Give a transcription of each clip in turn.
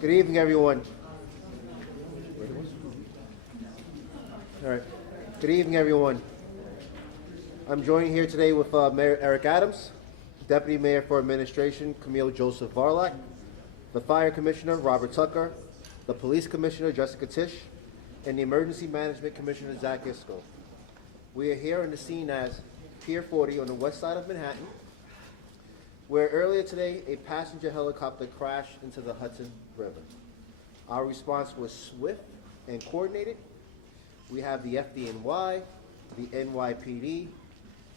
Good evening, everyone. All right. Good evening, everyone. I'm joined here today with Mayor Eric Adams, Deputy Mayor for Administration Camille Joseph Varlak, the Fire Commissioner Robert Tucker, the Police Commissioner Jessica Tisch, and the Emergency Management Commissioner Zach Isco. We are here on the scene as Pier 40 on the west side of Manhattan, where earlier today a passenger helicopter crashed into the Hudson River. Our response was swift and coordinated. We have the FDNY, the NYPD,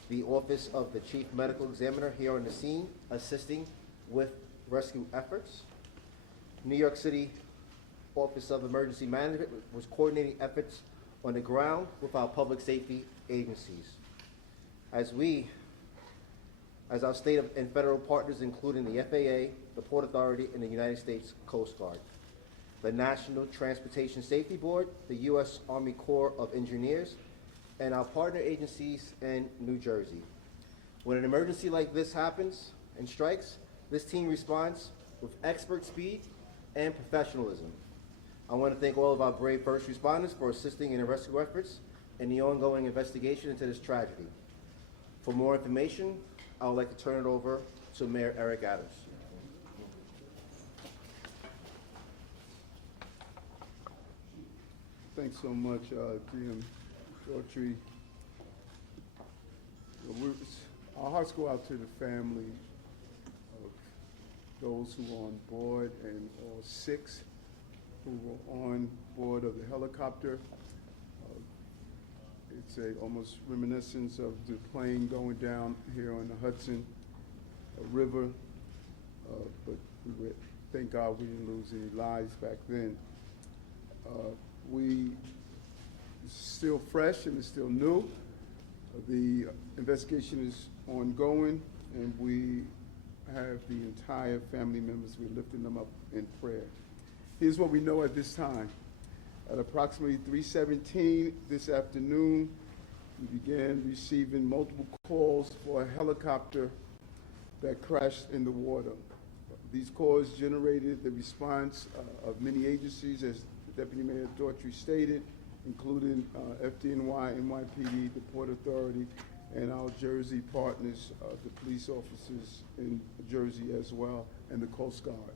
the Office of the Chief Medical Examiner here on the scene assisting with rescue efforts. New York City Office of Emergency Management was coordinating efforts on the ground with our public safety agencies. As our state and federal partners, including the FAA, the Port Authority, and the United States Coast Guard, the National Transportation Safety Board, the U.S. Army Corps of Engineers, and our partner agencies in New Jersey. When an emergency like this happens and strikes, this team responds with expert speed and professionalism. I want to thank all of our brave first responders for assisting in the rescue efforts and the ongoing investigation into this tragedy. For more information, I would like to turn it over to Mayor Eric Adams. Thanks so much, GM Daughtry. Our hearts go out to the family of those who were on board and all 6 who were on board of the helicopter. It's almost reminiscence of the plane going down here on the Hudson River, but thank God we didn't lose any lives back then. It's still fresh and it's still new. The investigation is ongoing, and we have the entire family members, we're lifting them up in prayer. Here's what we know at this time. At approximately 3:17 this afternoon, we began receiving multiple calls for a helicopter that crashed in the water. These calls generated the response of many agencies, as Deputy Mayor Daughtry stated, including FDNY, NYPD, the Port Authority, and our Jersey partners, the police officers in Jersey as well, and the Coast Guard.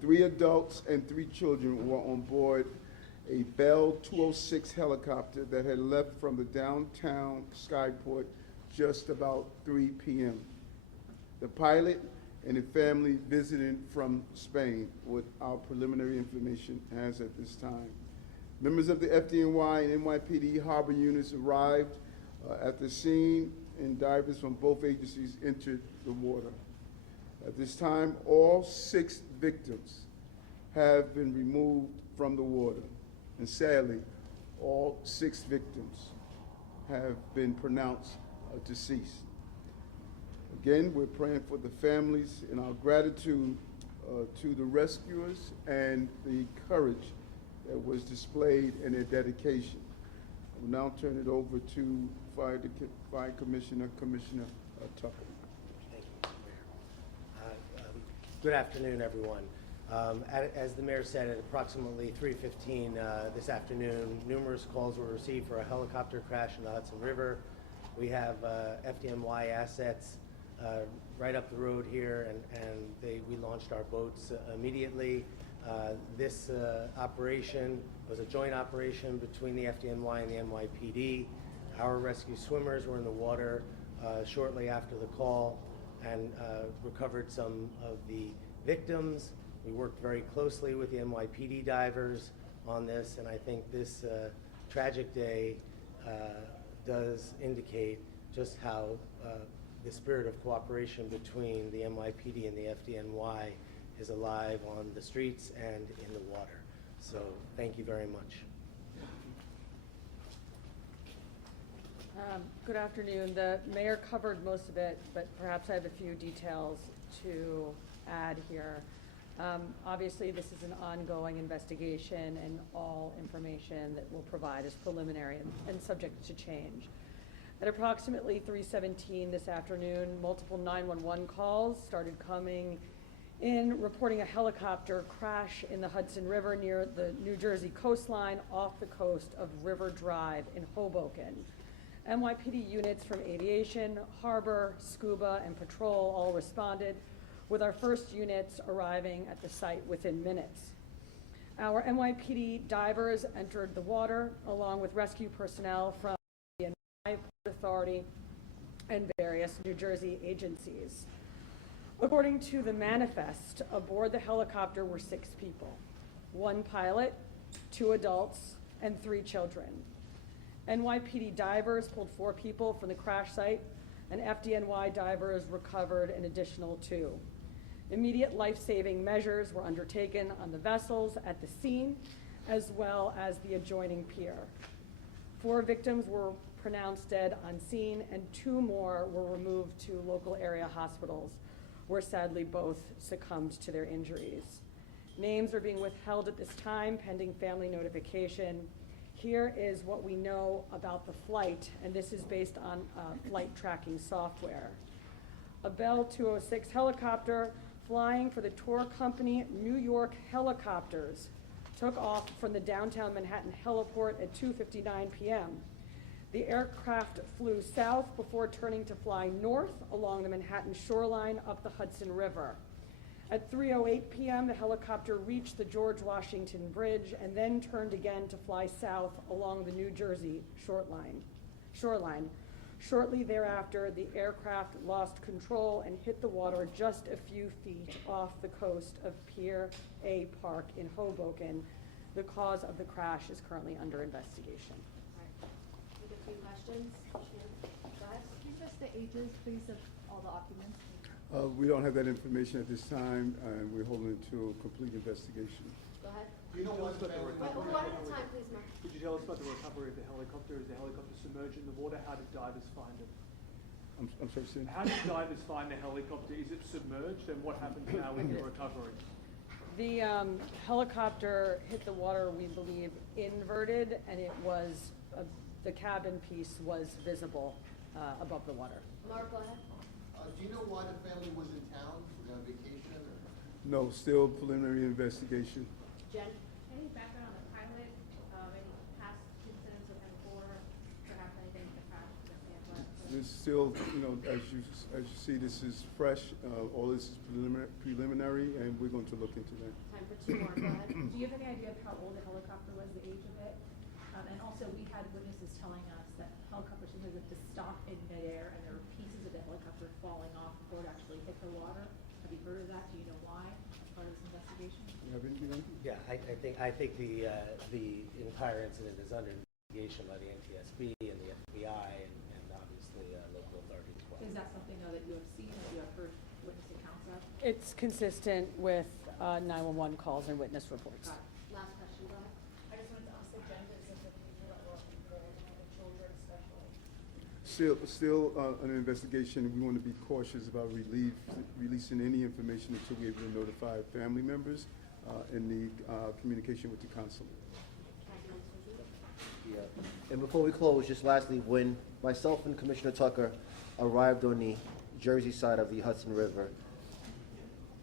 3 adults and 3 children were on board a Bell 206 helicopter that had left from the downtown Skyport just about 3 p.m. The pilot and a family visiting from Spain, what our preliminary information has at this time. Members of the FDNY and NYPD harbor units arrived at the scene, and divers from both agencies entered the water. At this time, all 6 victims have been removed from the water, and sadly, all 6 victims have been pronounced deceased. Again, we're praying for the families and our gratitude to the rescuers and the courage that was displayed in their dedication. I will now turn it over to Fire Commissioner Tucker. Thank you, Mayor. Good afternoon, everyone. As the mayor said, at approximately 3:15 this afternoon, numerous calls were received for a helicopter crash in the Hudson River. We have FDNY assets right up the road here, and we launched our boats immediately. This operation was a joint operation between the FDNY and the NYPD. Our rescue swimmers were in the water shortly after the call and recovered some of the victims. We worked very closely with the NYPD divers on this, and I think this tragic day does indicate just how the spirit of cooperation between the NYPD and the FDNY is alive on the streets and in the water. So thank you very much. Good afternoon. The mayor covered most of it, but perhaps I have a few details to add here. Obviously, this is an ongoing investigation, and all information that we'll provide is preliminary and subject to change. At approximately 3:17 this afternoon, multiple 911 calls started coming in reporting a helicopter crash in the Hudson River near the New Jersey coastline off the coast of River Drive in Hoboken. NYPD units from aviation, harbor, scuba, and patrol all responded, with our first units arriving at the site within minutes. Our NYPD divers entered the water along with rescue personnel from the Port Authority and various New Jersey agencies. According to the manifest, aboard the helicopter were 6 people, 1 pilot, 2 adults, and 3 children. NYPD divers pulled 4 people from the crash site, and FDNY divers recovered an additional 2. Immediate life-saving measures were undertaken on the vessels at the scene, as well as the adjoining pier. 4 victims were pronounced dead on scene, and 2 more were removed to local area hospitals, where sadly both succumbed to their injuries. Names are being withheld at this time, pending family notification. Here is what we know about the flight, and this is based on flight tracking software. A Bell 206 helicopter flying for the tour company New York Helicopters took off from the downtown Manhattan heliport at 2:59 p.m. The aircraft flew south before turning to fly north along the Manhattan shoreline up the Hudson River. At 3:08 p.m., the helicopter reached the George Washington Bridge and then turned again to fly south along the New Jersey shoreline. Shortly thereafter, the aircraft lost control and hit the water just a few feet off the coast of Pier A Park in Hoboken. The cause of the crash is currently under investigation. With a few questions. Go ahead. Can you give us the ages, please, of all the occupants? We don't have that information at this time, and we're holding it to a complete investigation. Go ahead. Do you know what the Wait, one at a time, please, Mark. Could you tell us about the recovery of the helicopter? Is the helicopter submerged in the water? How did divers find it? I'm sorry, Sam? How did divers find the helicopter? Is it submerged? And what happens now with the recovery? The helicopter hit the water, we believe, inverted, and it was, the cabin piece was visible above the water. Mark, go ahead. Do you know why the family was in town? Were they on vacation or? No, still preliminary investigation. Jen? Any background on the pilot, any past incidents with him before, perhaps anything in the past? This still, as you see, this is fresh. All this is preliminary, and we're going to look into that. Time for 2 more. Go ahead. Do you have any idea of how old the helicopter was, the age of it? And also, we had witnesses telling us that helicopters sometimes have to stop in midair, and there were pieces of the helicopter falling off before it actually hit the water. Have you heard of that? Do you know why? As part of this investigation? You have anything? Yeah, I think the entire incident is under investigation by the NTSB and the FBI and obviously local authorities as well. Is that something though that you have seen, that you have heard witness accounts of? It's consistent with 911 calls and witness reports. Got it. Last question. Go ahead. I just wanted to ask the genders of the people that were involved, the children especially. Still an investigation. We want to be cautious about releasing any information until we're able to notify family members and the communication with the consulate. Yeah. And before we close, just lastly, when myself and Commissioner Tucker arrived on the Jersey side of the Hudson River,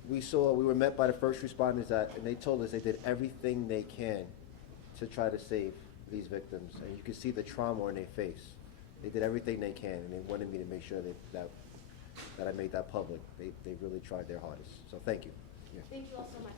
we were met by the first responders and they told us they did everything they can to try to save these victims. And you can see the trauma on their face. They did everything they can, and they wanted me to make sure that I made that public. They really tried their hardest. So thank you. Yeah. Thank you all so much.